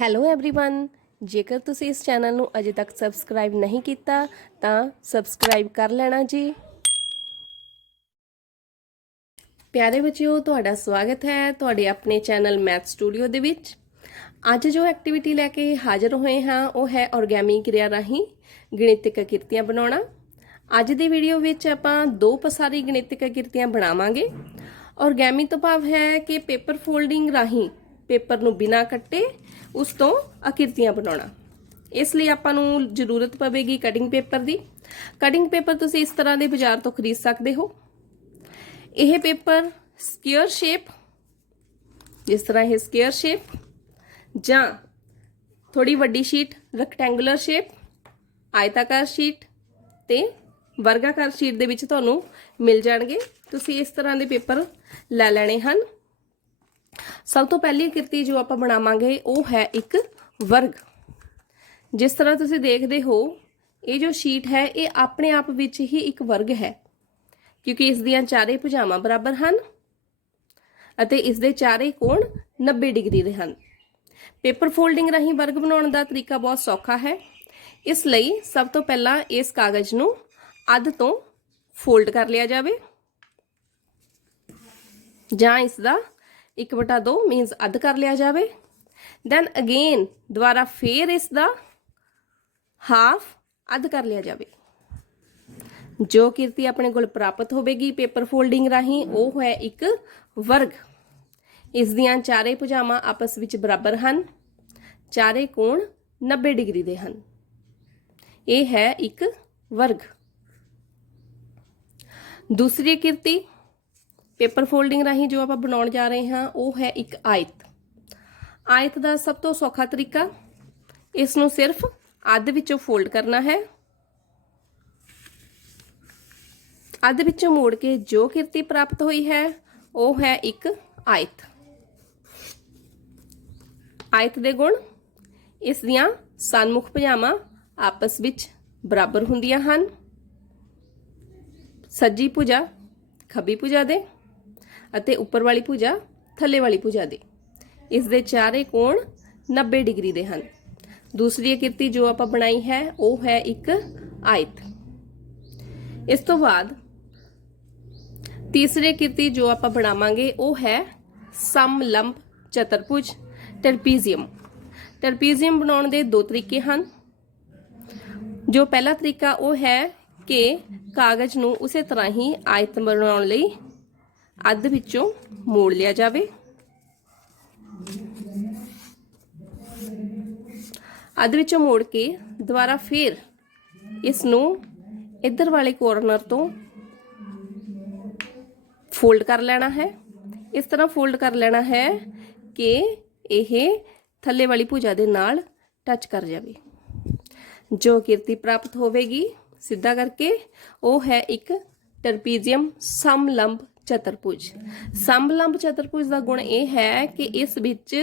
Hello everyone, ਜੇਕਰ ਤੁਸੀਂ ਇਸ ਚੈਨਲ ਨੂੰ ਅਜੇ ਤੱਕ ਸਬਸਕ੍ਰਾਈਬ ਨਹੀਂ ਕੀਤਾ ਤਾਂ ਸਬਸਕ੍ਰਾਈਬ ਕਰ ਲੈਣਾ ਜੀ। ਪਿਆਰੇ ਬੱਚਿਓ, ਤੁਹਾਡਾ ਸਵਾਗਤ ਹੈ ਤੁਹਾਡੇ ਆਪਣੇ ਚੈਨਲ ਮੈਥ ਸਟੂਡੀਓ ਦੇ ਵਿੱਚ। ਅੱਜ ਜੋ ਐਕਟੀਵਿਟੀ ਲੈ ਕੇ ਹਾਜ਼ਰ ਹੋਏ ਹਾਂ ਉਹ ਹੈ ਔਰਗੈਮੀ ਕਿਰਿਆ ਰਾਹੀਂ ਗਣਿਤਿਕ ਆਕ੍ਰਿਤੀਆਂ ਬਣਾਉਣਾ। ਅੱਜ ਦੀ ਵੀਡੀਓ ਵਿੱਚ ਆਪਾਂ ਦੋ ਪਸਾਰੀ ਗਣਿਤਿਕ ਆਕ੍ਰਿਤੀਆਂ ਬਣਾਵਾਂਗੇ। ਔਰਗੈਮੀ ਤੋਂ ਭਾਵ ਹੈ ਕਿ ਪੇਪਰ ਫੋਲਡਿੰਗ ਰਾਹੀਂ पेपर ਨੂੰ बिना कट्टे उस तो आकृतियां बनाना। इसलिए आपां नूं जरूरत पवेगी कटिंग पेपर की। कटिंग पेपर तुसीं इस तरह के बाजार तो खरीद सकते हो। यह पेपर स्क्वेयर शेप, जिस तरह यह स्क्वेयर शेप, जां थोड़ी वड्डी शीट रैक्टेंगुलर शेप, आयताकार शीट ते वर्गाकार शीट दे विच तुहानूं मिल जाणगे। तुसीं इस तरह के पेपर लै लैणे हन। सब तो पहली आकृति जो आप बनावांगे वो है एक वर्ग। जिस तरह तुसीं देखते हो ये जो शीट है ये अपने आप विच ही एक वर्ग है, क्योंकि इस दियां चारे भुजावां बराबर हैं अते इस दे चारे कोण 90 डिग्री दे हन। पेपर फोल्डिंग राहीं वर्ग बनाउण दा तरीका बहुत सौखा है। इसलिए सब तो पहला इस कागज़ नूं अध तो फोल्ड कर लिया जाए, जां इसदा 1/2 मीनस अध कर लिया जाए। दैन अगेन दोबारा फिर इसका हाफ अध कर लिया जाए। जो किरती अपने को प्राप्त होगी पेपर फोल्डिंग राही वो है एक वर्ग। इस दियां चारे भुजावां आपस विच बराबर हैं, चारे कोण 90 डिग्री दे हैं। ये है एक वर्ग। दूसरी किरती पेपर फोल्डिंग राही जो आप बनाने जा रहे हैं वो है एक आयत। आयत का सब तो सौखा तरीका इसनों सिर्फ अध विचों फोल्ड करना है। अध विचों मोड़ के जो किरती प्राप्त हुई है वो है एक आयत। आयत दे गुण इस दियां सन्मुख भुजावां आपस विच बराबर हुंदियां हन। सज्जी भुजा खब्बी भुजा दे अते उपर वाली भुजा थले वाली भुजा दे। इस दे चारे कोण 90 डिग्री दे हन। दूसरी आकृति जो आप बनाई है वो है एक आयत। इस तो बाद तीसरी आकृति जो आप बनावांगे वो है समलंब चतुर्भुज ट्रेपीजियम। ट्रेपीजियम बनाने दे दो तरीके हैं। जो पहला तरीका वो है कि कागज़ नूं उसे तरह ही आयत बनाने लई अध विचों मोड़ लिया जाए। अध विचों मोड़ के दोबारा फिर इसनूं इधर वाले कॉर्नर तो फोल्ड कर लेना है। इस तरह फोल्ड कर लेना है कि यह थले वाली भुजा दे नाल टच कर जाए। जो आकृति प्राप्त होगी सीधा करके वो है एक ट्रेपीजियम समलंब चतुर्भुज। समलंब चतुर्भुज का गुण यह है कि इस विच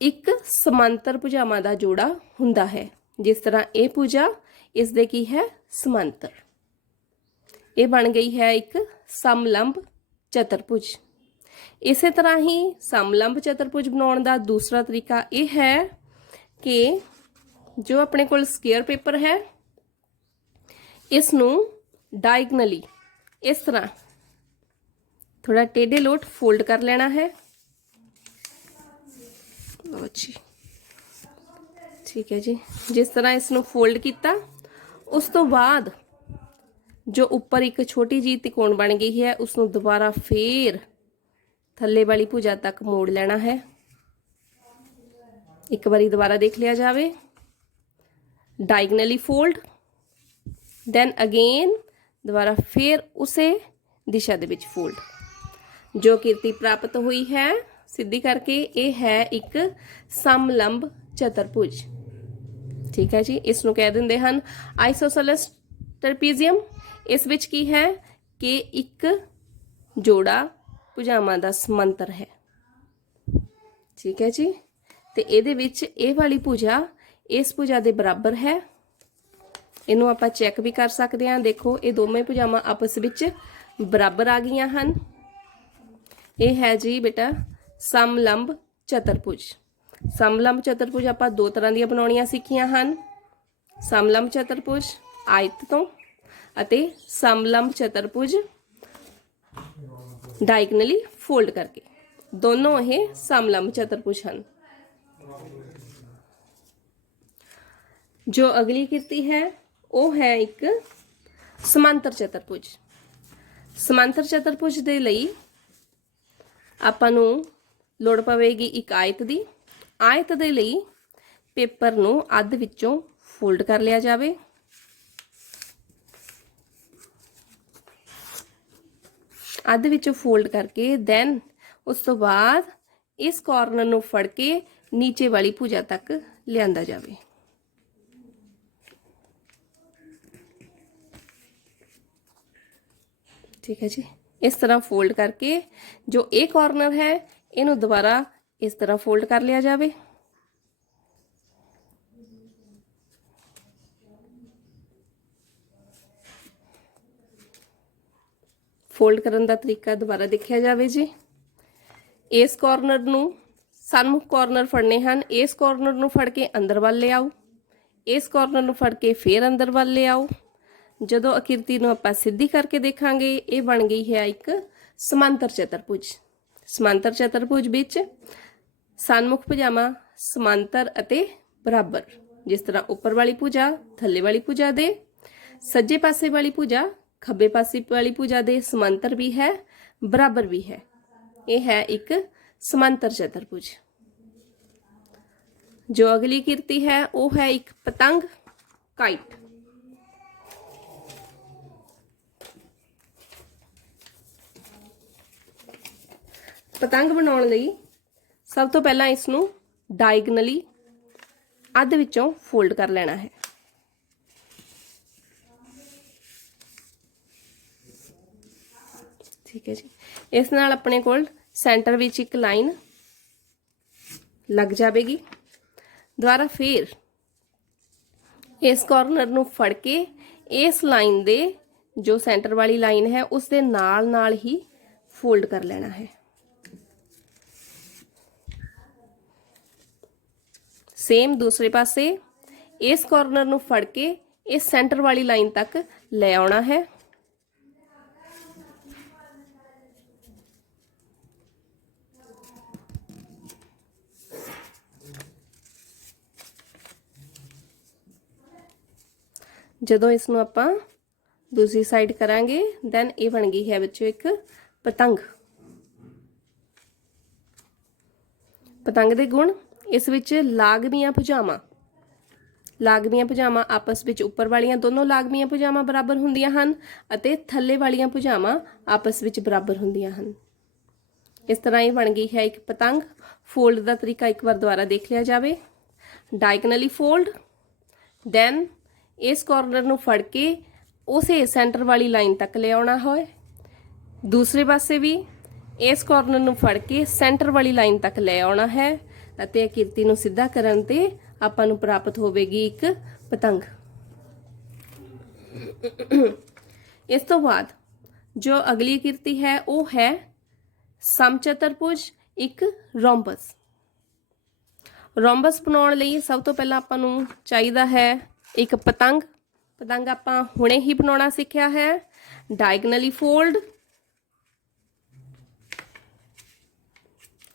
एक समांतर भुजावां का जोड़ा हुंदा है। जिस तरह ये भुजा इस दे की है समांतर, ये बन गई है एक समलंब चतुर्भुज। इस तरह ही समलंब चतुर्भुज बनाने का दूसरा तरीका यह है कि जो अपने कोल स्क्वेयर पेपर है इसनूं डायगनली इस तरह थोड़ा टेढ़े लोट फोल्ड कर लेना है। लो जी, ठीक है जी। जिस तरह इसनूं फोल्ड किया उस तो बाद जो ऊपर एक छोटी जी त्रिकोण बन गई है उसनूं दोबारा फिर थल्ले वाली भुजा तक मोड़ लेना है। एक बारी दोबारा देख लिया जाए। डायगनली फोल्ड, देन अगेन दोबारा फिर उसे दिशा दे विच फोल्ड। जो कीर्ति प्राप्त हुई है सीधी करके ये है एक समलंब चतुर्भुज। ठीक है जी। इसनूं कह दिंदे हन आइसोसेलेस ट्रेपीजियम। इस विच की है कि एक जोड़ा भुजावां दा समांतर है। ठीक है जी। ते इहदे विच ये वाली भुजा इस भुजा दे बराबर है। इनू आपां चैक भी कर सकते हैं। देखो ये दोवें भुजावां आपस विच बराबर आ गईयां हन। ये है जी बेटा समलंब चतुर्भुज। ਸਮਲੰਬ ਚਤੁਰਭੁਜ ਆਪਾਂ ਦੋ ਤਰ੍ਹਾਂ ਦੀਆਂ ਬਣਾਉਣੀਆਂ ਸਿੱਖੀਆਂ ਹਨ। ਸਮਲੰਬ ਚਤੁਰਭੁਜ ਆਇਤ ਤੋਂ ਅਤੇ ਸਮਲੰਬ ਚਤੁਰਭੁਜ ਡਾਇਗਨਲੀ ਫੋਲਡ करके, दोनों ਇਹ समलंब चतुर्भुज हैं। जो अगली कृति है वो है एक समांतर चतुर्भुज। समांतर चतुर्भुज ਦੇ ਲਈ ਆਪਾਂ ਨੂੰ ਲੋੜ ਪਵੇਗੀ ਇੱਕ ਆਇਤ ਦੀ। ਆਇਤ ਦੇ ਲਈ ਪੇਪਰ ਨੂੰ ਅੱਧ ਵਿੱਚੋਂ ਫੋਲਡ ਕਰ ਲਿਆ ਜਾਵੇ। ਅੱਧ ਵਿੱਚੋਂ ਫੋਲਡ ਕਰਕੇ ਦੈਨ ਉਸ ਤੋਂ ਬਾਅਦ ਇਸ ਕਾਰਨਰ ਨੂੰ ਫੜ ਕੇ ਨੀਚੇ ਵਾਲੀ ਭੁਜਾ ਤੱਕ ਲਿਆਂਦਾ ਜਾਵੇ। ठीक है जी, इस तरह फोल्ड करके जो ए कॉर्नर है इन्हों दोबारा इस तरह फोल्ड कर लिया जाए। फोल्ड करने का तरीका दोबारा देखा जाए जी। इस कॉर्नर नूं सन्मुख कॉर्नर फड़ने हैं, इस कॉर्नर नूं फड़ के अंदर वाल ले आओ, इस कॉर्नर नूं फड़ के फिर अंदर वाल ले आओ। ਜਦੋਂ ਆਕ੍ਰਿਤੀ ਨੂੰ ਆਪਾਂ ਸਿੱਧੀ ਕਰਕੇ ਦੇਖਾਂਗੇ ਇਹ ਬਣ ਗਈ ਹੈ ਇੱਕ ਸਮਾਂਤਰ ਚਤੁਰਭੁਜ। ਸਮਾਂਤਰ ਚਤੁਰਭੁਜ ਵਿੱਚ ਸਨਮੁਖ ਭੁਜਾਵਾਂ ਸਮਾਂਤਰ ਅਤੇ ਬਰਾਬਰ, ਜਿਸ ਤਰ੍ਹਾਂ ਉੱਪਰ ਵਾਲੀ ਭੁਜਾ ਥੱਲੇ ਵਾਲੀ ਭੁਜਾ ਦੇ, ਸੱਜੇ ਪਾਸੇ ਵਾਲੀ ਭੁਜਾ ਖੱਬੇ ਪਾਸੇ ਵਾਲੀ ਭੁਜਾ ਦੇ ਸਮਾਂਤਰ ਵੀ ਹੈ ਬਰਾਬਰ ਵੀ ਹੈ। ਇਹ ਹੈ ਇੱਕ ਸਮਾਂਤਰ ਚਤੁਰਭੁਜ। ਜੋ ਅਗਲੀ ਕਿਰਤੀ ਹੈ ਉਹ ਹੈ ਇੱਕ ਪਤੰਗ ਕਾਈਟ। ਪਤੰਗ ਬਣਾਉਣ ਲਈ ਸਭ ਤੋਂ ਪਹਿਲਾਂ ਇਸ ਨੂੰ ਡਾਇਗਨਲੀ ਅੱਧ ਵਿੱਚੋਂ ਫੋਲਡ ਕਰ ਲੈਣਾ ਹੈ। ਠੀਕ ਹੈ ਜੀ, ਇਸ ਨਾਲ ਆਪਣੇ ਕੋਲ ਸੈਂਟਰ ਵਿੱਚ ਇੱਕ ਲਾਈਨ ਲੱਗ ਜਾਵੇਗੀ। ਦੁਬਾਰਾ ਫਿਰ ਇਸ ਕਾਰਨਰ ਨੂੰ ਫੜ ਕੇ ਇਸ ਲਾਈਨ ਦੇ ਜੋ ਸੈਂਟਰ ਵਾਲੀ ਲਾਈਨ ਹੈ ਉਸ ਦੇ ਨਾਲ ਨਾਲ ਹੀ ਫੋਲਡ ਕਰ ਲੈਣਾ ਹੈ। सेम दूसरे पासे इस कॉर्नर नूं फड़ के इस सेंटर वाली लाइन तक ले आना है। जदों इस नूं आपां दूसरी साइड करांगे दैन ये बन गई है बच्चों एक पतंग। पतंग दे गुण इस विच लागमियां भुजावां, लागमियां भुजावां आपस विच उपर वालियां दोनों लागमियां भुजावां बराबर हुंदियां हन अते थल्ले वालियां भुजावां आपस विच बराबर हुंदियां हन। इस तरह ये बन गई है एक पतंग। फोल्ड का तरीका एक बार दोबारा देख लिया जाए। डायगनली फोल्ड, दैन इस कॉर्नर नूं फड़ के उसे सेंटर वाली लाइन तक ले आना है। दूसरे पासे भी इस कॉर्नर नूं फड़ के सेंटर वाली लाइन तक ले आना है ਅਤੇ ਆਕ੍ਰਿਤੀ ਨੂੰ ਸਿੱਧਾ ਕਰਨ ਤੇ ਆਪਾਂ ਨੂੰ ਪ੍ਰਾਪਤ ਹੋਵੇਗੀ ਇੱਕ ਪਤੰਗ। ਇਸ ਤੋਂ ਬਾਅਦ ਜੋ ਅਗਲੀ ਆਕ੍ਰਿਤੀ ਹੈ ਉਹ ਹੈ ਸਮਚਤੁਰਭੁਜ ਇੱਕ ਰੋਮਬਸ। ਰੋਮਬਸ ਬਣਾਉਣ ਲਈ ਸਭ ਤੋਂ ਪਹਿਲਾਂ ਆਪਾਂ ਨੂੰ ਚਾਹੀਦਾ ਹੈ ਇੱਕ ਪਤੰਗ। ਪਤੰਗ ਆਪਾਂ ਹੁਣੇ ਹੀ ਬਣਾਉਣਾ ਸਿੱਖਿਆ ਹੈ। ਡਾਇਗਨਲੀ ਫੋਲਡ,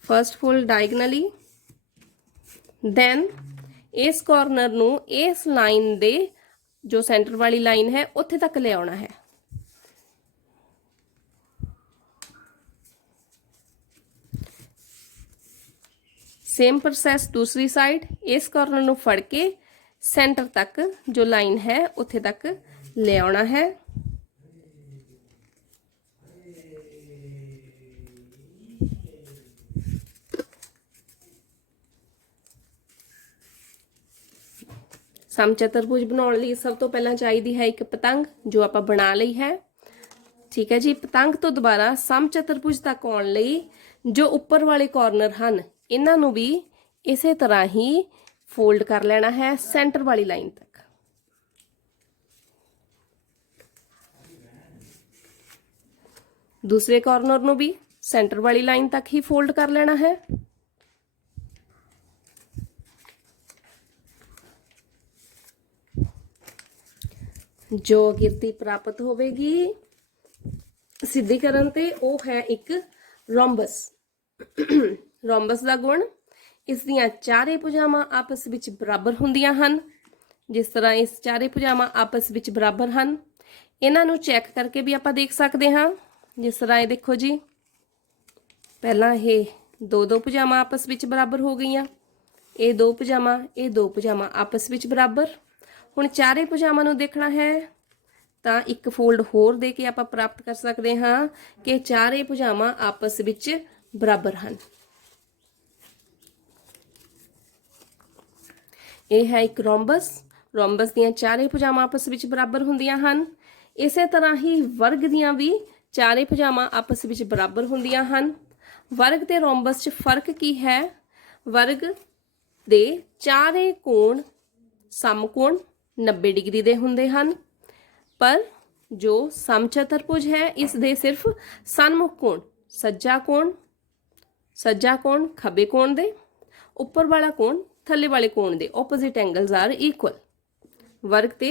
ਫਰਸਟ ਫੋਲਡ ਡਾਇਗਨਲੀ, दैन इस कॉर्नर नूं इस लाइन दे जो सेंटर वाली लाइन है उत्थे तक ले आना है। सेम प्रोसेस दूसरी साइड, इस कॉर्नर नूं फड़ के सेंटर तक जो लाइन है उत्थे तक ले आना है। ਸਮਚਤੁਰਭੁਜ ਬਣਾਉਣ ਲਈ ਸਭ ਤੋਂ ਪਹਿਲਾਂ ਚਾਹੀਦੀ ਹੈ ਇੱਕ ਪਤੰਗ ਜੋ ਆਪਾਂ ਬਣਾ ਲਈ ਹੈ। ਠੀਕ ਹੈ ਜੀ, ਪਤੰਗ ਤੋਂ ਦੁਬਾਰਾ ਸਮਚਤੁਰਭੁਜ ਤੱਕ ਆਉਣ ਲਈ ਜੋ ਉੱਪਰ ਵਾਲੇ ਕਾਰਨਰ ਹਨ ਇਹਨਾਂ ਨੂੰ ਵੀ ਇਸੇ ਤਰ੍ਹਾਂ ਹੀ ਫੋਲਡ ਕਰ ਲੈਣਾ ਹੈ ਸੈਂਟਰ ਵਾਲੀ ਲਾਈਨ ਤੱਕ। दूसरे कॉर्नर ਨੂੰ भी सेंटर वाली लाइन तक ही फोल्ड कर लेना है। जो आकृति प्राप्त होवेगी सिद्धिकरण ते ਉਹ है एक रोम्बस। रोम्बस ਦਾ गुण इस ਦੀਆਂ ਚਾਰੇ ਭੁਜਾਵਾਂ आपस ਵਿੱਚ ਬਰਾਬਰ ਹੁੰਦੀਆਂ ਹਨ। जिस तरह इस चारे भुजावां आपस ਵਿੱਚ बराबर ਹਨ, ਇਹਨਾਂ ਨੂੰ चेक करके भी ਆਪਾਂ देख सकते हाँ। जिस तरह ये देखो जी, पहला ये दो भुजावां आपस ਵਿੱਚ बराबर हो गई, ये दो भुजावां आपस ਵਿੱਚ बराबर। ਹੁਣ ਚਾਰੇ ਭੁਜਾਵਾਂ ਨੂੰ देखना है ਤਾਂ ਇੱਕ फोल्ड होर दे के ਆਪਾਂ प्राप्त कर सकते हाँ कि चारे भुजावां आपस ਵਿੱਚ बराबर ਹਨ। ਇਹ है एक रोम्बस। रोम्बस ਦੀਆਂ ਚਾਰੇ ਭੁਜਾਵਾਂ ਆਪਸ ਵਿੱਚ ਬਰਾਬਰ ਹੁੰਦੀਆਂ ਹਨ। ਇਸੇ ਤਰ੍ਹਾਂ ਹੀ ਵਰਗ ਦੀਆਂ ਵੀ ਚਾਰੇ ਭੁਜਾਵਾਂ ਆਪਸ ਵਿੱਚ ਬਰਾਬਰ ਹੁੰਦੀਆਂ ਹਨ। ਵਰਗ ਤੇ ਰੋम्बस 'ਚ ਫਰਕ ਕੀ ਹੈ? ਵਰਗ ਦੇ ਚਾਰੇ ਕੋਣ ਸਮਕੋਣ 90 ਡਿਗਰੀ ਦੇ ਹੁੰਦੇ ਹਨ, ਪਰ ਜੋ ਸਮਚਤੁਰਭੁਜ ਹੈ ਇਸ ਦੇ ਸਿਰਫ ਸਨਮੁਖ ਕੋਣ ਸੱਜਾ ਕੋਣ ਖੱਬੇ ਕੋਣ ਦੇ, ਉੱਪਰ ਵਾਲਾ ਕੋਣ ਥੱਲੇ ਵਾਲੇ ਕੋਣ ਦੇ ਆਪੋਜ਼ਿਟ ਐਂਗਲਸ ਆਰ ਇਕੁਅਲ। वर्ग ते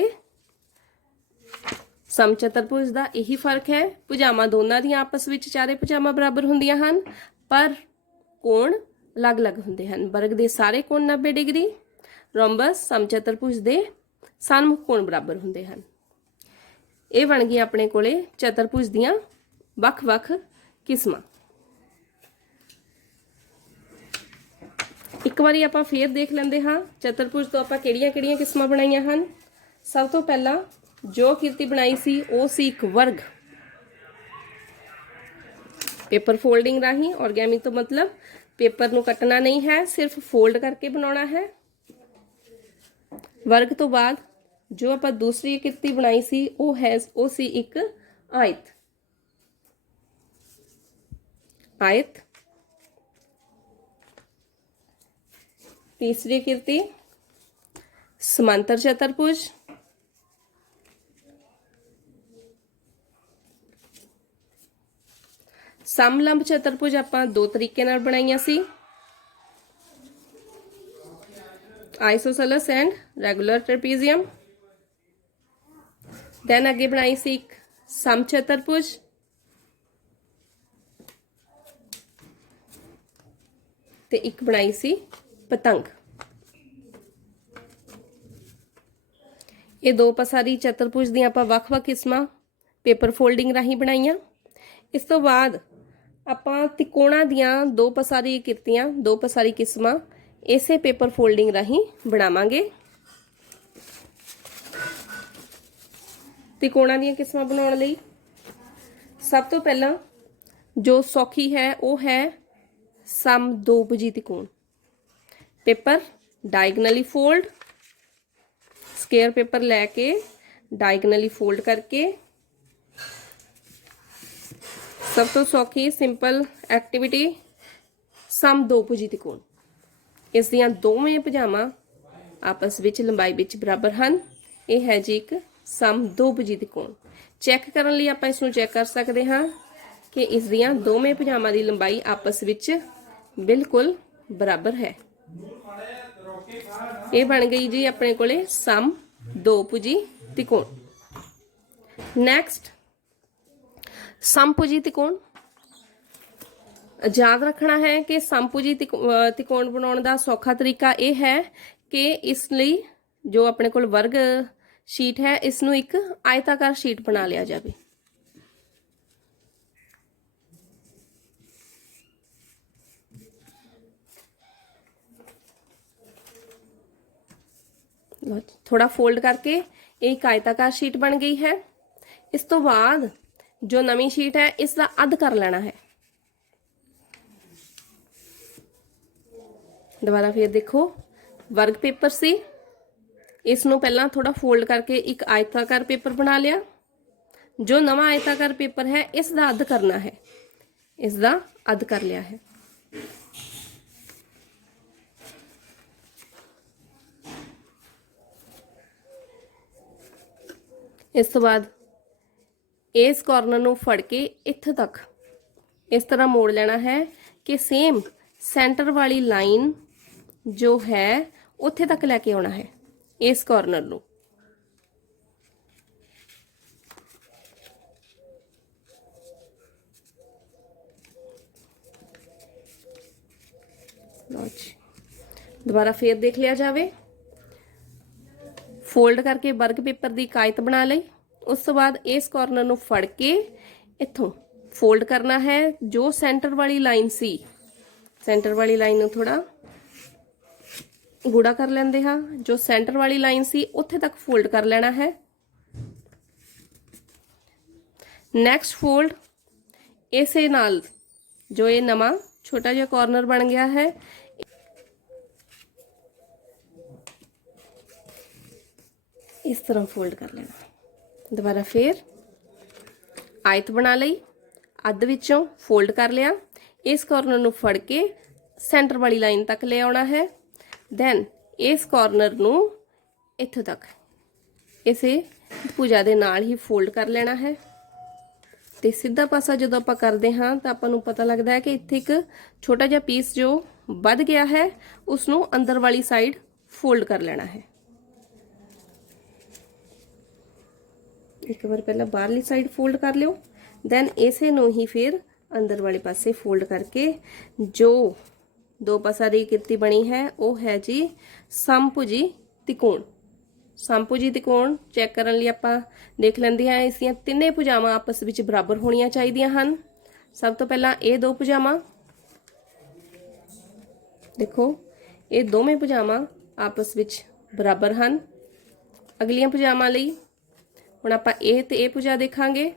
समचतुरभुज ਦਾ ਇਹੀ ਫਰਕ ਹੈ। ਭੁਜਾਵਾਂ ਦੋਨਾਂ ਦੀਆਂ ਆਪਸ ਵਿੱਚ ਚਾਰੇ ਭੁਜਾਵਾਂ ਬਰਾਬਰ ਹੁੰਦੀਆਂ ਹਨ, ਪਰ ਕੋਣ ਅਲੱਗ-ਅਲੱਗ ਹੁੰਦੇ ਹਨ। ਵਰਗ ਦੇ ਸਾਰੇ ਕੋਣ 90 ਡਿਗਰੀ, रोम्बस ਸਮਚਤੁਰਭੁਜ ਦੇ ਸਨਮੁਖ ਕੋਣ ਬਰਾਬਰ ਹੁੰਦੇ ਹਨ। ਇਹ ਬਣ ਗਈ ਆਪਣੇ ਕੋਲੇ ਚਤੁਰਭੁਜ ਦੀਆਂ ਵੱਖ-ਵੱਖ ਕਿਸਮਾਂ। ਇੱਕ ਵਾਰੀ ਆਪਾਂ ਫੇਰ ਦੇਖ ਲੈਂਦੇ ਹਾਂ ਚਤੁਰਭੁਜ ਤੋਂ ਆਪਾਂ ਕਿਹੜੀਆਂ-ਕਿਹੜੀਆਂ ਕਿਸਮਾਂ ਬਣਾਈਆਂ ਹਨ। ਸਭ ਤੋਂ ਪਹਿਲਾਂ ਜੋ ਆਕ੍ਰਿਤੀ ਬਣਾਈ ਸੀ ਉਹ ਸੀ ਇੱਕ ਵਰਗ। पेपर फोल्डिंग राही, ऑर्गेमी तो मतलब पेपर नूं कटना नहीं है, सिर्फ फोल्ड करके बनाना है। वर्ग तो बाद जो आप दूसरी आकृति बनाई सी वो सी एक आयत। आयत। तीसरी आकृति समांतर चतुर्भुज। समलंब चतुर्भुज आपां दो तरीके नाल बनाईयां सी, isosceles and regular trapezium. Then अगे बनाई सी एक समचतुर्भुज, ते एक बनाई सी पतंग। ये दो पसारी चतुर्भुज दी आपां वख-वख किस्मां पेपर फोल्डिंग राही बनाईयां। इस तो बाद ਆਪਾਂ ਤਿਕੋਣਾ ਦੀਆਂ ਦੋ ਪਸਾਰੀ ਆਕ੍ਰਿਤੀਆਂ, ਦੋ ਪਸਾਰੀ ਕਿਸਮਾਂ ਇਸੇ ਪੇਪਰ ਫੋਲਡਿੰਗ ਰਾਹੀਂ ਬਣਾਵਾਂਗੇ। ਤਿਕੋਣਾ ਦੀਆਂ ਕਿਸਮਾਂ ਬਣਾਉਣ ਲਈ ਸਭ ਤੋਂ ਪਹਿਲਾਂ ਜੋ ਸੌਖੀ ਹੈ ਉਹ ਹੈ ਸਮਦੋਭੁਜੀ ਤਿਕੋਣ। ਪੇਪਰ ਡਾਇਗਨਲੀ ਫੋਲਡ, ਸਕੁਅਰ ਪੇਪਰ ਲੈ ਕੇ ਡਾਇਗਨਲੀ ਫੋਲਡ ਕਰਕੇ सब तो सौखी सिंपल एक्टिविटी समदोभुजी त्रिकोण। इस दियां दोवें भुजावां आपस विच लंबाई विच बराबर हन। यह है जी एक समदोभुजी त्रिकोण। चैक करने लई आपां इस नूं चैक कर सकते हाँ कि इस दियां दोवें भुजावां दी लंबाई आपस विच बिल्कुल बराबर है। ये बन गई जी अपने कोले समदोभुजी त्रिकोण। नैक्सट समभुजी त्रिकोण। याद रखना है कि समभुजी त्रिकोण बनाने का सौखा तरीका यह है कि इस लई जो अपने कोल वर्ग शीट है इसनूं एक आयताकार शीट बना लिया जाए। थोड़ा फोल्ड करके एक आयताकार शीट बन गई है। इस तो बाद जो नवी शीट है इसका अध कर लेना है। दोबारा फिर देखो, वर्ग पेपर से इसनों पहला थोड़ा फोल्ड करके एक आयताकार पेपर बना लिया। जो नवा आयताकार पेपर है इसका अध करना है, इसका अध कर लिया है। इस तो बाद इस कॉर्नर नूं फड़ के इत्थे तक इस तरह मोड़ लेना है कि सेम सेंटर वाली लाइन जो है उत्थे तक लैके आना है। इस कॉर्नर नूं ਲਓ ਜੀ, ਦੁਬਾਰਾ ਫੇਰ ਦੇਖ ਲਿਆ ਜਾਵੇ। ਫੋਲਡ ਕਰਕੇ ਵਰਕ ਪੇਪਰ ਦੀ ਕਾਇਤ ਬਣਾ ਲਈ। ਉਸ ਤੋਂ ਬਾਅਦ ਇਸ ਕਾਰਨਰ ਨੂੰ ਫੜ ਕੇ ਇੱਥੋਂ ਫੋਲਡ ਕਰਨਾ ਹੈ। ਜੋ ਸੈਂਟਰ ਵਾਲੀ ਲਾਈਨ ਸੀ, ਸੈਂਟਰ ਵਾਲੀ ਲਾਈਨ ਨੂੰ ਥੋੜਾ ਗੂੜਾ ਕਰ ਲੈਂਦੇ ਹਾਂ। ਜੋ ਸੈਂਟਰ ਵਾਲੀ ਲਾਈਨ ਸੀ ਉੱਥੇ ਤੱਕ ਫੋਲਡ ਕਰ ਲੈਣਾ ਹੈ। ਨੈਕਸਟ ਫੋਲਡ ਇਸੇ ਨਾਲ ਜੋ ਇਹ ਨਵਾਂ ਛੋਟਾ ਜਿਹਾ ਕਾਰਨਰ ਬਣ ਗਿਆ ਹੈ, ਇਸ ਤਰ੍ਹਾਂ ਫੋਲਡ ਕਰ ਲੈਣਾ। ਦੁਬਾਰਾ ਫੇਰ ਆਇਤ ਬਣਾ ਲਈ, ਅੱਧ ਵਿੱਚੋਂ ਫੋਲਡ ਕਰ ਲਿਆ। ਇਸ ਕਾਰਨਰ ਨੂੰ ਫੜ ਕੇ ਸੈਂਟਰ ਵਾਲੀ ਲਾਈਨ ਤੱਕ ਲੈ ਆਉਣਾ ਹੈ। ਦੈਨ ਇਸ ਕਾਰਨਰ ਨੂੰ ਇੱਥੋਂ ਤੱਕ ਇਸੇ ਭੁਜਾ ਦੇ ਨਾਲ ਹੀ ਫੋਲਡ ਕਰ ਲੈਣਾ ਹੈ। ਤੇ ਸਿੱਧਾ ਪਾਸਾ ਜਦੋਂ ਆਪਾਂ ਕਰਦੇ ਹਾਂ ਤਾਂ ਆਪਾਂ ਨੂੰ ਪਤਾ ਲੱਗਦਾ ਹੈ ਕਿ ਇੱਥੇ ਇੱਕ ਛੋਟਾ ਜਿਹਾ ਪੀਸ ਜੋ ਵੱਧ ਗਿਆ ਹੈ ਉਸ ਨੂੰ ਅੰਦਰ ਵਾਲੀ ਸਾਈਡ ਫੋਲਡ ਕਰ ਲੈਣਾ ਹੈ। ਇੱਕ ਵਾਰ ਪਹਿਲਾਂ ਬਾਹਰਲੀ ਸਾਈਡ ਫੋਲਡ ਕਰ ਲਿਓ, ਦੈਨ ਇਸੇ ਨੂੰ ਹੀ ਫਿਰ ਅੰਦਰ ਵਾਲੇ ਪਾਸੇ ਫੋਲਡ ਕਰਕੇ ਜੋ ਦੋ ਪਾਸਾ ਦੀ ਕਿਰਤੀ ਬਣੀ ਹੈ ਉਹ ਹੈ ਜੀ ਸਮਭੁਜੀ ਤਿਕੋਣ। ਸਮਭੁਜੀ ਤਿਕੋਣ ਚੈੱਕ ਕਰਨ ਲਈ ਆਪਾਂ ਦੇਖ ਲੈਂਦੇ ਹਾਂ, ਇਸ ਦੀਆਂ ਤਿੰਨੇ ਭੁਜਾਵਾਂ ਆਪਸ ਵਿੱਚ ਬਰਾਬਰ ਹੋਣੀਆਂ ਚਾਹੀਦੀਆਂ ਹਨ। ਸਭ ਤੋਂ ਪਹਿਲਾਂ ਇਹ ਦੋ ਭੁਜਾਵਾਂ ਦੇਖੋ, ਇਹ ਦੋਵੇਂ ਭੁਜਾਵਾਂ ਆਪਸ ਵਿੱਚ ਬਰਾਬਰ ਹਨ। ਅਗਲੀਆਂ ਭੁਜਾਵਾਂ ਲਈ ਹੁਣ ਆਪਾਂ ਇਹ ਤੇ ਇਹ ਭੁਜਾ ਦੇਖਾਂਗੇ।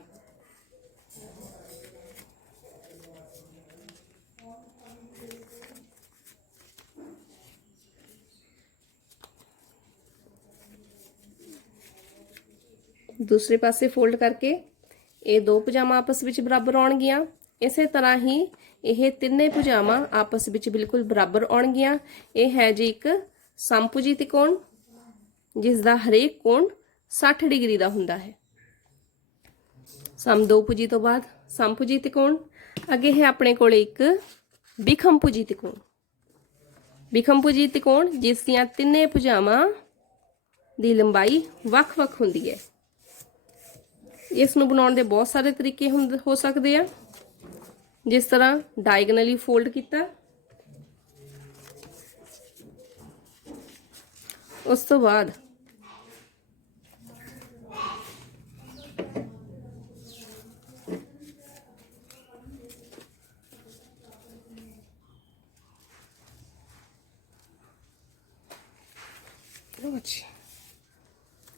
दूसरे पासे फोल्ड करके ये दो भुजावां आपस विच बराबर आउणगियां। इसे तरह ही यह तिन्ने भुजावां आपस विच बिल्कुल बराबर आउणगियां। यह है जी एक समभुजी त्रिकोण जिसका हरेक कोण 60 डिग्री का हुंदा है। सम दो भुजी तो बाद समभुजी त्रिकोण। अगे है अपने कोल एक विखमभुजी त्रिकोण। विखमभुजी त्रिकोण जिस दियां तिन्ने भुजावां दी लंबाई वख-वख हुंदी है। इस नूं बनाउण दे बहुत सारे तरीके हो सकते हैं, जिस तरह डायगनली फोल्ड किया, उस तो बाद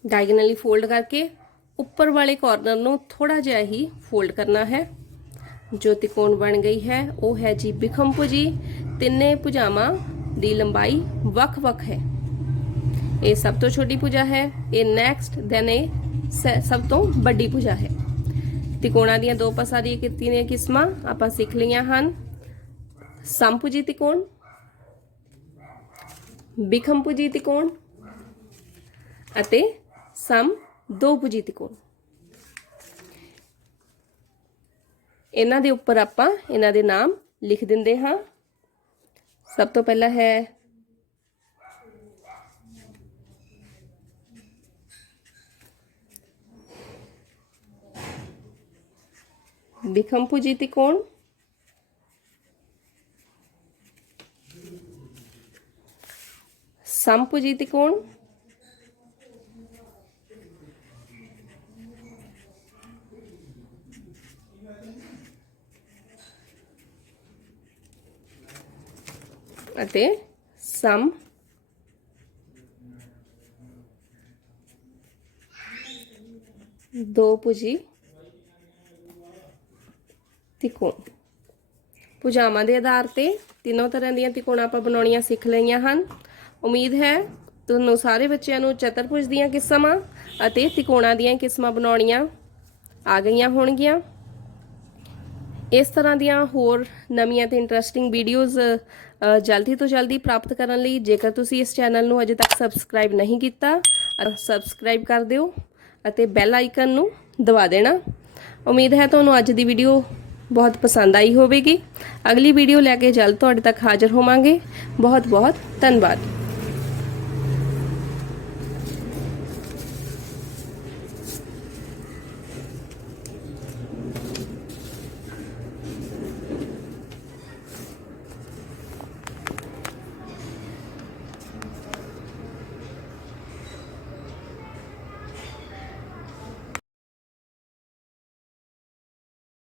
डायगनली फोल्ड करके ऊपर वाले कॉर्नर ਨੂੰ थोड़ा जिहा ही फोल्ड करना है। जो त्रिकोण बन गई है वो है जी विखमभुजी। तिन्ने भुजावां दी लंबाई वख-वख है। ये सब तो छोटी भुजा है, ये नैक्सट दैन ये सब तो बड़ी भुजा है। त्रिकोणा ਦੀਆਂ ਦੋ ਪਾਸਾਂ ਦੀਆਂ ਕਿਰਤੀ ਦੀਆਂ ਕਿਸਮਾਂ ਆਪਾਂ ਸਿੱਖ ਲਈਆਂ ਹਨ। ਸਮਭੁਜੀ त्रिकोण, विखमभुजी त्रिकोण ਅਤੇ सम दो भुजी त्रिकोण। इन्हां दे उपर आपां इन्हां दे नाम लिख दिंदे हां। सब तो पहला है विखमभुजी त्रिकोण, समभुजी त्रिकोण, ਅਤੇ ਸਮ ਦੋ ਭੁਜੀ त्रिकोण। ਭੁਜਾਵਾਂ ਦੇ ਆਧਾਰ ਤੇ ਤਿੰਨੋਂ ਤਰ੍ਹਾਂ ਦੀਆਂ त्रिकोणां ਆਪਾਂ ਬਣਾਉਣੀਆਂ ਸਿੱਖ ਲਈਆਂ ਹਨ। ਉਮੀਦ ਹੈ ਤੁਹਾਨੂੰ ਸਾਰੇ ਬੱਚਿਆਂ ਨੂੰ ਚਤੁਰਭੁਜ ਦੀਆਂ ਕਿਸਮਾਂ ਅਤੇ त्रिकोणां ਦੀਆਂ ਕਿਸਮਾਂ ਬਣਾਉਣੀਆਂ ਆ ਗਈਆਂ ਹੋਣਗੀਆਂ। इस तरह दियां होर नवीं ते इंटरस्टिंग वीडियोज़ जल्दी तो जल्दी प्राप्त करने लई जेकर तुसी इस चैनल नूं अजे तक सबसक्राइब नहीं किया, सबसक्राइब कर दिओ अते बैल आइकन नूं दबा देना। उम्मीद है तुहानूं अज दी वीडियो बहुत पसंद आई होवेगी। अगली वीडियो लैके जल्द तुहाडे तक हाज़र होवांगे। बहुत बहुत धन्यवाद।